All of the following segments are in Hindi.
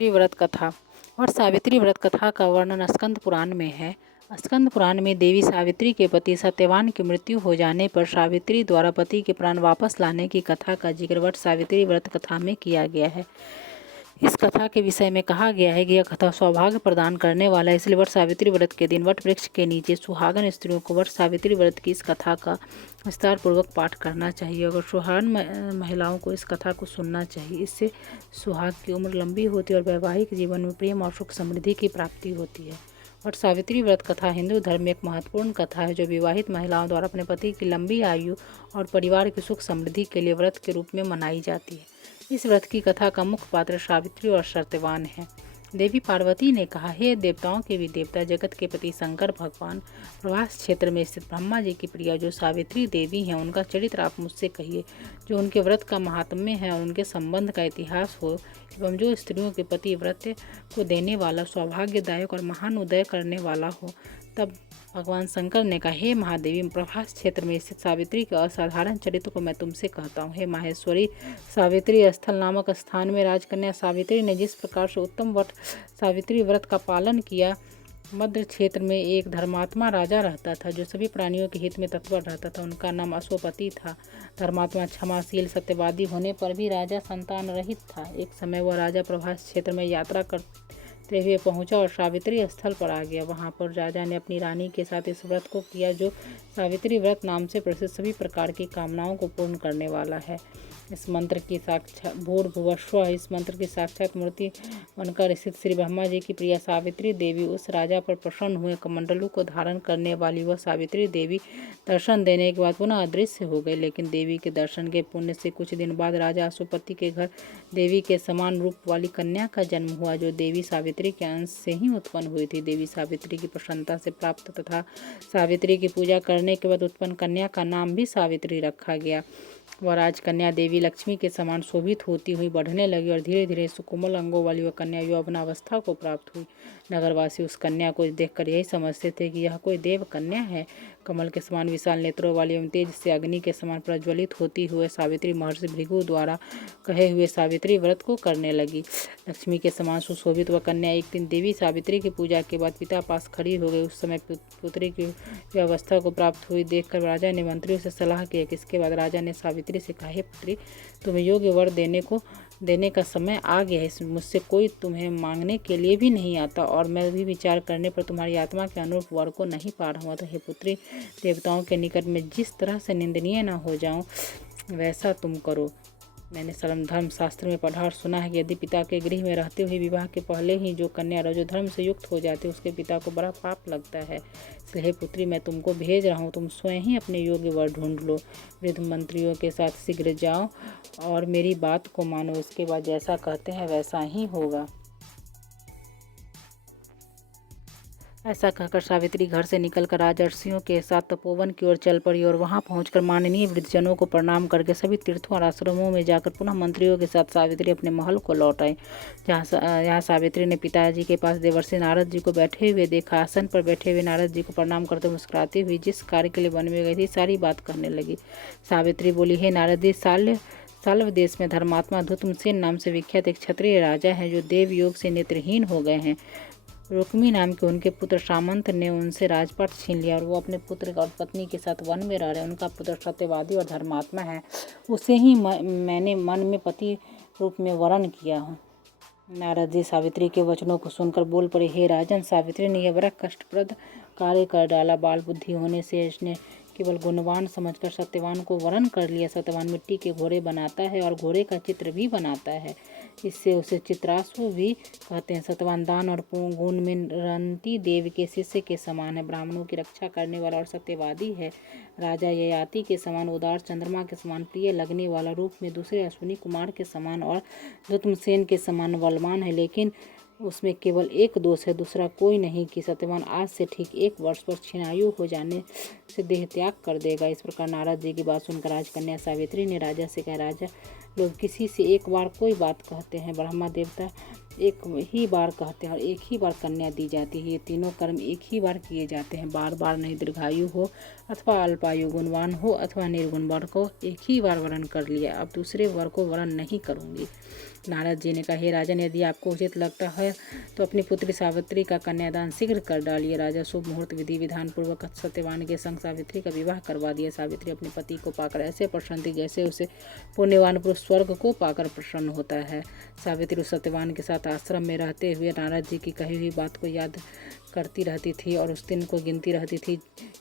व्रत कथा। और सावित्री व्रत कथा का वर्णन स्कंद पुराण में है। स्कंद पुराण में देवी सावित्री के पति सत्यवान की मृत्यु हो जाने पर सावित्री द्वारा पति के प्राण वापस लाने की कथा का जिक्र वट सावित्री व्रत कथा में किया गया है। इस कथा के विषय में कहा गया है कि यह कथा सौभाग्य प्रदान करने वाला है, इसलिए वट सावित्री व्रत के दिन वट वृक्ष के नीचे सुहागन स्त्रियों को वट सावित्री व्रत की इस कथा का विस्तार पूर्वक पाठ करना चाहिए और सुहागन महिलाओं को इस कथा को सुनना चाहिए। इससे सुहाग की उम्र लंबी होती है और वैवाहिक जीवन में प्रेम और सुख समृद्धि की प्राप्ति होती है। वट सावित्री व्रत कथा हिंदू धर्म में एक महत्वपूर्ण कथा है जो विवाहित महिलाओं द्वारा अपने पति की लंबी आयु और परिवार की सुख समृद्धि के लिए व्रत के रूप में मनाई जाती है। इस व्रत की कथा का मुख्य पात्र सावित्री और सत्यवान है। देवी पार्वती ने कहा, हे देवताओं के भी देवता, जगत के पति शंकर भगवान, प्रभास क्षेत्र में स्थित ब्रह्मा जी की प्रिया जो सावित्री देवी हैं, उनका चरित्र आप मुझसे कहिए, जो उनके व्रत का महात्म्य है और उनके संबंध का इतिहास हो, एवं जो स्त्रियों के पति व्रत को देने वाला, सौभाग्यदायक और महान उदय करने वाला हो। तब भगवान शंकर ने कहा, हे महादेवी, प्रभास क्षेत्र में स्थित सावित्री के असाधारण चरित्र को मैं तुमसे कहता हूँ। हे माहेश्वरी, सावित्री स्थल नामक स्थान में राजकन्या सावित्री ने जिस प्रकार से उत्तम वट सावित्री व्रत का पालन किया, मध्य क्षेत्र में एक धर्मात्मा राजा रहता था जो सभी प्राणियों के हित में तत्पर रहता था। उनका नाम अश्वपति था। धर्मात्मा क्षमाशील सत्यवादी होने पर भी राजा संतान रहित था। एक समय वह राजा प्रभास क्षेत्र में यात्रा करते हुए पहुंचा और सावित्री स्थल पर आ गया। वहां पर राजा ने अपनी रानी के साथ इस व्रत को किया जो सावित्री व्रत नाम से प्रसिद्ध सभी प्रकार की कामनाओं को पूर्ण करने वाला है। इस मंत्र की साक्षात भूर्भुवस्व इस मंत्र की साक्षात मूर्ति बनकर स्थित श्री ब्रह्मा जी की प्रिया सावित्री देवी उस राजा पर प्रसन्न हुए। कमंडलू को धारण करने वाली वह सावित्री देवी दर्शन देने के बाद पुनः अदृश्य हो गई, लेकिन देवी के दर्शन के पुण्य से कुछ दिन बाद राजा अश्वपति के घर देवी के समान रूप वाली कन्या का जन्म हुआ जो देवी सावित्री के अंश से ही उत्पन्न हुई थी। देवी सावित्री की प्रसन्नता से प्राप्त तथा सावित्री की पूजा करने के बाद उत्पन्न कन्या का नाम भी सावित्री रखा गया। वह राजकन्या देवी लक्ष्मी के समान शोभित होती हुई बढ़ने लगी और धीरे धीरे सुकोमल अंगों वाली वह कन्या यौवनावस्था को प्राप्त हुई। नगरवासी उस कन्या को देखकर यही समझते थे कि यह कोई देव कन्या है। कमल के समान विशाल नेत्रों वाली एवं तेज से अग्नि के समान प्रज्वलित होती हुए सावित्री महर्षि भृगु द्वारा कहे हुए सावित्री व्रत को करने लगी। लक्ष्मी के समान सुशोभित वह कन्या एक दिन देवी सावित्री की पूजा के बाद पिता पास खड़ी हो गई। उस समय पुत्री की अवस्था को प्राप्त हुई देखकर राजा ने मंत्रियों से सलाह की। इसके बाद राजा ने सावित्री से कहा, हे पुत्री, तुम्हें योग्य वर देने का समय आ गया है। मुझसे कोई तुम्हें मांगने के लिए भी नहीं आता और मैं भी विचार करने पर तुम्हारी आत्मा के अनुरूप वर को नहीं पा रहा हूँ। तो हे पुत्री, देवताओं के निकट में जिस तरह से निंदनीय न हो जाऊं वैसा तुम करो। मैंने धर्म शास्त्र में पढ़ा और सुना है कि यदि पिता के गृह में रहते हुए विवाह के पहले ही जो कन्या रजो धर्म से युक्त हो जाती है उसके पिता को बड़ा पाप लगता है। इसलिए हे पुत्री, मैं तुमको भेज रहा हूँ, तुम स्वयं ही अपने योग्य वर ढूंढ लो। वृद्ध मंत्रियों के साथ शीघ्र जाओ और मेरी बात को मानो। इसके बाद जैसा कहते हैं वैसा ही होगा। ऐसा कहकर सावित्री घर से निकलकर राजर्षियों के साथ तपोवन की ओर चल पड़ी और वहां पहुंचकर माननीय वृद्धजनों को प्रणाम करके सभी तीर्थों और आश्रमों में जाकर पुनः मंत्रियों के साथ सावित्री अपने महल को लौट आई। यहाँ सावित्री ने पिताजी के पास देवर्षि नारद जी को बैठे हुए देखा। आसन पर बैठे हुए नारद जी को प्रणाम करते मुस्कुराती हुई जिस कार्य के लिए वन में गई थी सारी बात कहने लगी। सावित्री बोली, हे नारद जी, साल्व देश में धर्मात्मा धुतमसेन नाम से विख्यात एक क्षत्रिय राजा हैं जो देव योग से नेत्रहीन हो गए हैं। रुक्मी नाम के उनके पुत्र सामंत ने उनसे राजपाट छीन लिया और वो अपने पुत्र और पत्नी के साथ वन में रह रहे। उनका पुत्र सत्यवादी और धर्मात्मा है, उसे ही मैंने मन में पति रूप में वरण किया हूँ। नारद जी सावित्री के वचनों को सुनकर बोल पड़े, हे राजन, सावित्री ने यह बड़ा कष्टप्रद कार्य कर डाला। बाल बुद्धि होने से इसने केवल गुणवान समझकर सत्यवान को वरण कर लिया। सत्यवान मिट्टी के घोड़े बनाता है और घोड़े का चित्र भी बनाता है, इससे उसे चित्राश्व भी कहते हैं। सत्यवान दान और गुण में रंती देव के शिष्य के समान है, ब्राह्मणों की रक्षा करने वाला और सत्यवादी है। राजा ययाति के समान उदार, चंद्रमा के समान प्रिय लगने वाला, रूप में दूसरे अश्विनी कुमार के समान और धुतमसेन के समान बलवान है, लेकिन उसमें केवल एक दोष है, दूसरा कोई नहीं कि सत्यवान आज से ठीक 1 वर्ष पर क्षीणायु हो जाने से देह त्याग कर देगा। इस प्रकार नारद जी की बात सुनकर राजकन्या सावित्री ने राजा से कहा, राजा, लोग किसी से एक बार कोई बात कहते हैं, ब्रह्मा देवता एक ही बार कहते हैं और एक ही बार कन्या दी जाती है। ये तीनों कर्म एक ही बार किए जाते हैं, बार बार नहीं। दीर्घायु हो अथवा अल्पायु, गुणवान हो अथवा निर्गुण, वर को एक ही बार वरण कर लिया, अब दूसरे वर को वरण नहीं करूँगी। नारद जी ने कहा, हे राजन, यदि आपको उचित लगता है तो अपनी पुत्री सावित्री का कन्यादान शीघ्र कर डालिए। राजा शुभ मुहूर्त विधि विधान पूर्वक सत्यवान के संग सावित्री का विवाह करवा दिया। सावित्री अपने पति को पाकर ऐसे प्रसन्न थी जैसे उसे पुण्यवान पुरुष स्वर्ग को पाकर प्रसन्न होता है। सावित्री सत्यवान के साथ आश्रम में रहते हुए नारद जी की कही हुई बात को याद करती रहती थी और उस दिन को गिनती रहती थी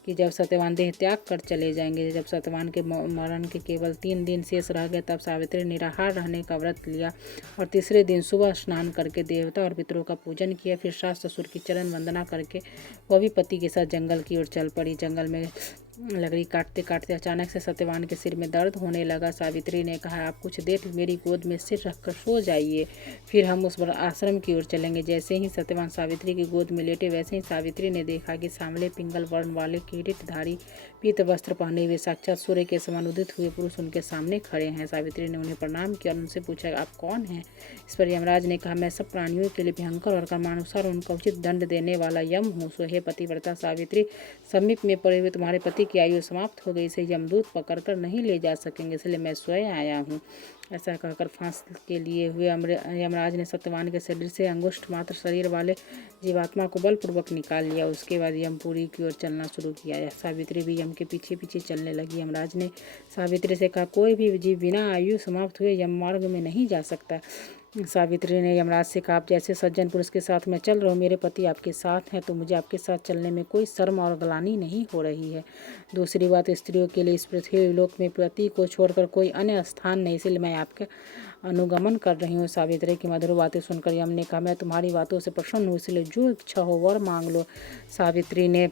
कि जब सत्यवान देह त्याग कर चले जाएंगे। जब सत्यवान के मरण के केवल 3 दिन शेष रह गए तब सावित्री निराहार रहने का व्रत लिया और तीसरे दिन सुबह स्नान करके देवता और पितरों का पूजन किया। फिर सास ससुर की चरण वंदना करके वह भी पति के साथ जंगल की ओर चल पड़ी। जंगल में लकड़ी काटते काटते अचानक से सत्यवान के सिर में दर्द होने लगा। सावित्री ने कहा, आप कुछ देर मेरी गोद में सिर रखकर सो जाइए, फिर हम उस आश्रम की ओर चलेंगे। जैसे ही सत्यवान सावित्री की गोद में लेटे वैसे ही सावित्री ने देखा कि सांवले पिंगल वर्ण वाले किरीटधारी पीत वस्त्र पहने हुए साक्षात सूर्य के समान उदित हुए पुरुष उनके सामने खड़े हैं। सावित्री ने उन्हें प्रणाम किया और उनसे पूछा, आप कौन हैं? इस पर यमराज ने कहा, मैं सब प्राणियों के लिए भयंकर और कर्मानुसार उनका उचित दंड देने वाला यम हूँ। सो हे पतिव्रता सावित्री, समीप में पड़े हुए तुम्हारे पति की आयु समाप्त हो गई, इसे यमदूत पकड़कर नहीं ले जा सकेंगे, इसलिए मैं स्वयं आया हूँ। ऐसा कहकर फांस के लिए हुए यमराज ने सत्यवान के शरीर से अंगुष्ठ मात्र शरीर वाले जीवात्मा को बलपूर्वक निकाल लिया। उसके बाद यमपुरी की ओर चलना शुरू किया। सावित्री भी यम के पीछे पीछे चलने लगी। यमराज ने सावित्री से कहा, कोई भी जीव बिना आयु समाप्त हुए यम मार्ग में नहीं जा सकता। सावित्री ने यमराज से कहा, आप जैसे सज्जन पुरुष के साथ मैं चल रहा हूँ, मेरे पति आपके साथ हैं तो मुझे आपके साथ चलने में कोई शर्म और ग्लानि नहीं हो रही है। दूसरी बात, स्त्रियों के लिए इस पृथ्वी लोक में पति को छोड़कर कोई अन्य स्थान नहीं, इसलिए मैं आपके अनुगमन कर रही हूँ। सावित्री की मधुर बातें सुनकर यम ने कहा, मैं तुम्हारी बातों से प्रसन्न हूँ, इसलिए जो इच्छा हो वर मांग लो। सावित्री ने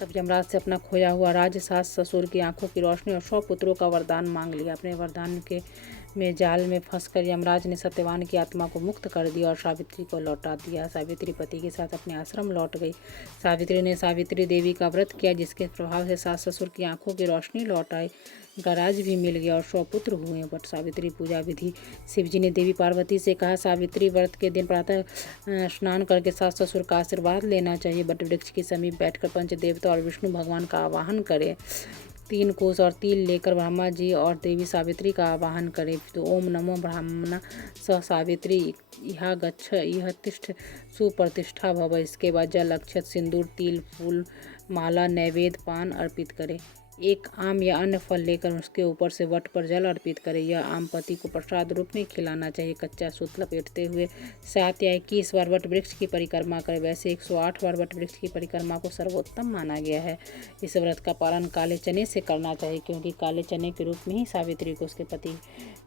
तब यमराज से अपना खोया हुआ राज्य, सास ससुर की आंखों की रोशनी और 100 पुत्रों का वरदान मांग लिया। अपने वरदान के में जाल में फंसकर यमराज ने सत्यवान की आत्मा को मुक्त कर दिया और सावित्री को लौटा दिया। सावित्री पति के साथ अपने आश्रम लौट गई। सावित्री ने सावित्री देवी का व्रत किया, जिसके प्रभाव से सास ससुर की आंखों की रोशनी लौट आई, का राज भी मिल गया और 100 पुत्र हुए। बट सावित्री पूजा विधि, शिवजी ने देवी पार्वती से कहा, सावित्री व्रत के दिन प्रातः स्नान करके सास ससुर का आशीर्वाद लेना चाहिए। बट वृक्ष के समीप बैठकर पंच देवता और विष्णु भगवान का आवाहन करें। 3 कोस और तिल लेकर ब्रह्मा जी और देवी सावित्री का आवाहन करें। तो ओम नमो ब्राह्मण स सावित्री यह गच्छ यह तिष्ठ सुप्रतिष्ठा भव। इसके बाद जल अक्षत सिंदूर तिल फूल माला नैवेद्य पान अर्पित करें। एक आम या अन्य फल लेकर उसके ऊपर से वट पर जल अर्पित करें। यह आम पति को प्रसाद रूप में खिलाना चाहिए। कच्चा सूत लपेटते हुए 7 या 21 बार वट वृक्ष की परिक्रमा करें। वैसे 108 बार वट वृक्ष की परिक्रमा को सर्वोत्तम माना गया है। इस व्रत का पालन काले चने से करना चाहिए, क्योंकि काले चने के रूप में ही सावित्री को उसके पति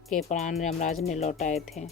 के प्राण यमराज ने लौटाए थे।